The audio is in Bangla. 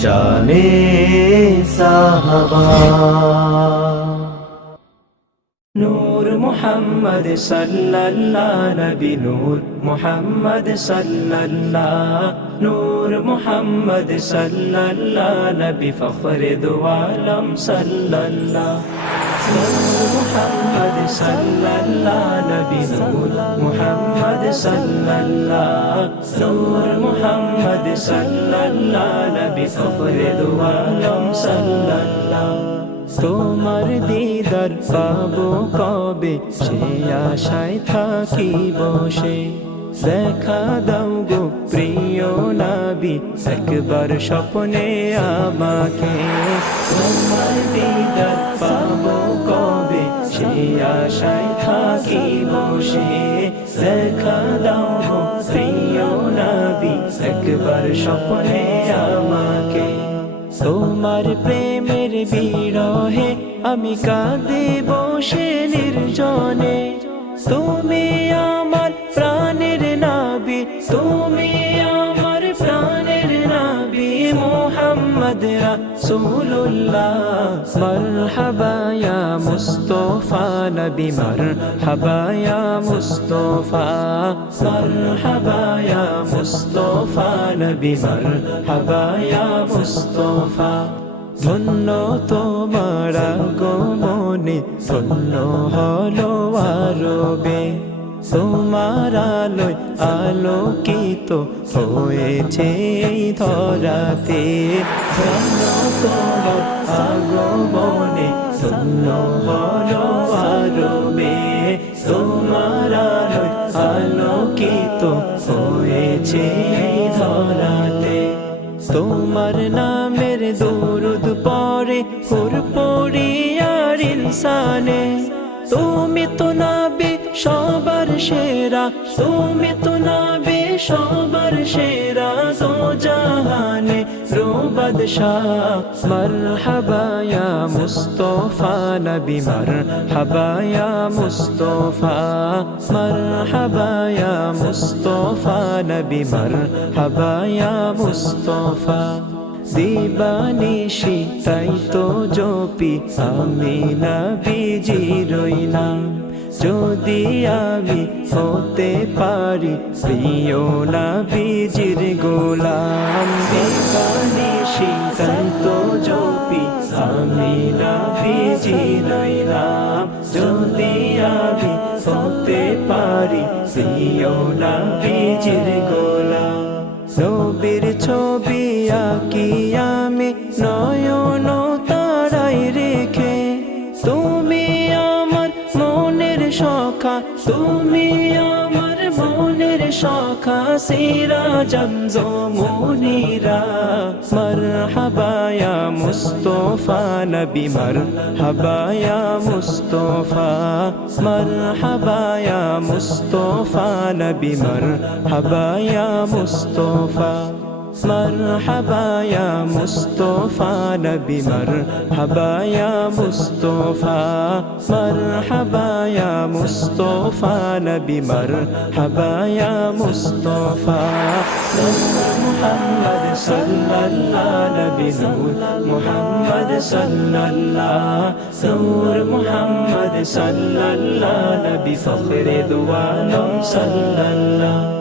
शाने साहबा। नूर मुहम्मद सल्लल्लाहु नबी नूर मुहम्मद सल्लल्लाहु नूर मुहम्मद सल्लल्लाहु नबी फख्र दो आलम सल्लल्लाहु नूर मुहम्मद सल्लल्लाहु नबी नूर मुहम्मद सल्लल्लाहु नूर मुहम्मद सल्लल्लाहु नबी फख्र दो आलम सल्लल्लाहु। তোমার দিদার পাবো কবে সে আশায় থাকি বসে, দেখা দাও গো প্রিয় নবী একবার স্বপ্নে আমাকে। তোমার দিদার পাবো কবে সে আশায় থাকি বসে, দেখা দাও গো প্রিয় নবী একবার স্বপ্নে আমাকে। তোমার প্রেমের বিরহে আমি কাঁদে বসে নির্জনে, তুমি আমার প্রাণের নবী তুমি আমার প্রাণের নবী মুহাম্মদ রাসূলুল্লাহ। মারহাবা ইয়া মুস্তাফা নবী মারহাবা ইয়া মুস্তাফা, মারহাবা ইয়া মুস্তাফা নবী মারহাবা ইয়া মুস্তাফা। ধন্য তোমার আগমনে ধন্য হলো আরবে, তোমার আলোয় আলোকিত হয়েছে এই ধরাতে। ধন্য তোমার আগমনে ধন্য হলো আরবে, তোমার আলোয় আলোকিত হয়েছে এই ধরাতে। তোমার নামের দরুদ পড়ে হুর পড়িয়ার ইনসানে, তুমি তো নবী সবার সেরা তুমি তো নবী সবার সেরা দো জাহানে রুবাদ শাহ। মারহাবা ইয়া মুস্তাফা নবী মারহাবা ইয়া মুস্তাফা, মারহাবা ইয়া মুস্তাফা নবী মারহাবা ইয়া মুস্তাফা। দিবানিশি তাই তো জপি আমি নবীজির নাম, যদি আমি হতে পারি প্রিয় নবীজির গোলাম। দিবানিশি তাই তো জপি আমি নবীজির নাম, যদি আমি হতে পারি প্রিয় নবীজির গোলাম। নবীর ছবি আঁকি আমি নয়ন তারায় রেখে, তুমি আমার মনের সখা তুমি আমার মনের সখা সিরাজান মুনীরা। মারহাবা ইয়া মুস্তাফা নবী মারহাবা ইয়া মুস্তাফা, মারহাবা ইয়া মুস্তাফা নবী মারহাবা ইয়া মুস্তাফা, মারহাবা ইয়া মুস্তাফা নবী মারহাবা ইয়া মুস্তাফা, মারহাবা ইয়া মুস্তাফা নবী মারহাবা ইয়া মুস্তাফা। মুহাম্মদ সাল্লাল্লাহু নবী নূর মুহাম্মদ সাল্লাল্লাহু নূর মুহাম্মদ সাল্লাল্লাহু নবী ফখরে দো আলম সাল্লাল্লাহু।